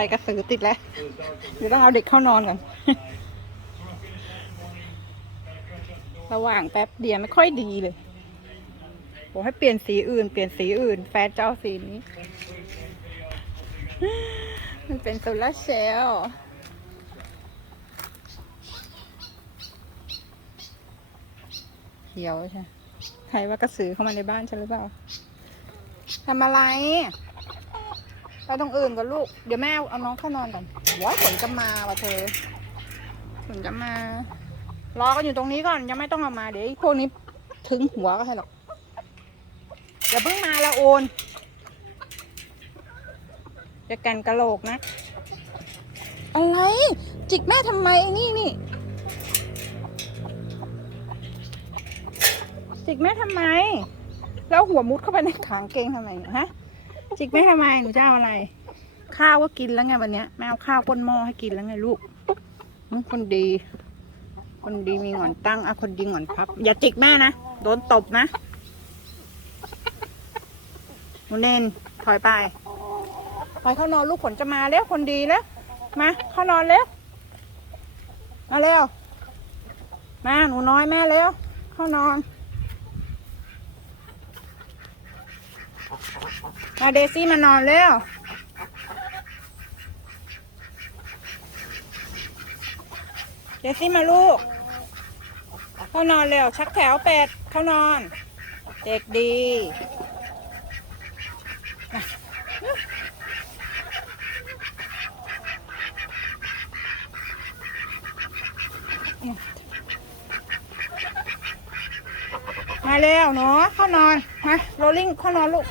ไปกระสือติดแล้ว เดี๋ยวต้องเอาเด็กเข้านอนก่อน ระหว่างแป๊บเดียวไม่ค่อยดีเลยบอกให้เปลี่ยนสีอื่น เปลี่ยนสีอื่น แฟนเจ้าสีนี้ มันเป็นโซลาร์เซลล์เขียวใช่ ใครว่ากระสือเข้ามาในบ้านฉันหรือเปล่าทำอะไร ไปตรงอื่นก่อนลูก เดี๋ยวแม่เอาน้องเข้านอนก่อนว้ายฝนจะมาว่ะเธอฝนจะมา รอกันอยู่ตรงนี้ก่อนยังไม่ต้องเอามาเดี๋ยวพวกนี้ถึงหัวก็ให้หรอกอย่าเพิ่งมาละโอนจะกันกระโหลกนะ อะไร จิกแม่ทำไมไอ้นี่นี่ จิกแม่ทำไม แล้วหัวมุดเข้าไปในขางเกงทำไมเนี่ยฮะ จิกแม่ทำไมหนูจะเอาอะไร ข้าวก็กินแล้วไงวันเนี้ยแม่เอาข้าวก้นหม้อให้กินแล้วไงลูกคนดี คนดีมีหงอนตั้งอะคนดีหงอนพับ อย่าจิกแม่นะโดนตบนะหนูเนนถอยไปไปเข้านอนลูกฝนจะมาแล้วคนดีแล้วมาเข้านอนแล้วมาเร็วมาหนูน้อยแม่เร็วเข้านอน มาเดซี่มานอนเร็วเดซี่มาลูก เข้านอนเร็ว ชักแถวเป็ด เข้านอน เด็กดีมามาเร็วหนูเข้านอน มาโรลลิ่งเข้านอนลูก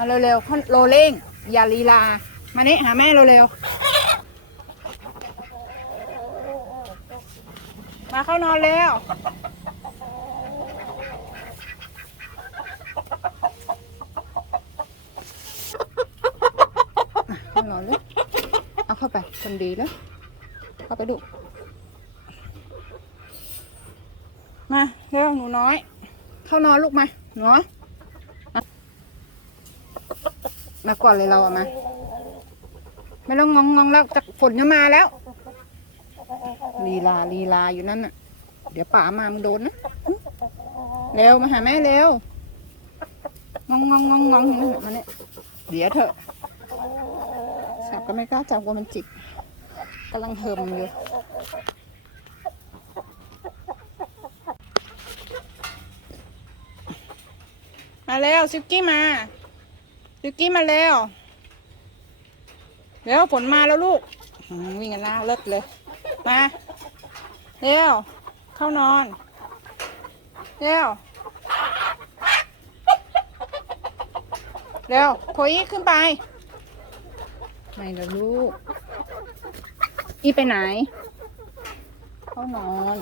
มาเร็วๆโรลลิ่ง อย่าลีลา มานี่หาแม่เร็วๆ มาเข้านอนเร็วเข้านอนเลยเอาเข้าไปคนดีแล้ว เข้าไปดู มาเร็วหนูน้อย เข้านอนลูกมาหนู มาก่อนเลยเราอะมา ไม่ต้องงองงองแล้วจะฝนจะมาแล้ว ลีลาลีลาอยู่นั่นน่ะ เดี๋ยวป๋ามามันโดนนะเร็วมาหาแม่เร็วงองงองงองงองอยู่นั่นน่ะมาเนี่ยเดี๋ยวเถอะสับก็ไม่กล้าจับกลัวมันจิกกำลังเฮิมอยู่มาเร็วซิกกี้มา ซิกกี้มาเร็วเร็วฝนมาแล้วลูก วิ่งกันหน้าเลิศเลย มา เร็ว เข้านอน เร็ว เร็วโคอี้ขึ้นไป ไม่ละลูก อีไปไหน เข้านอน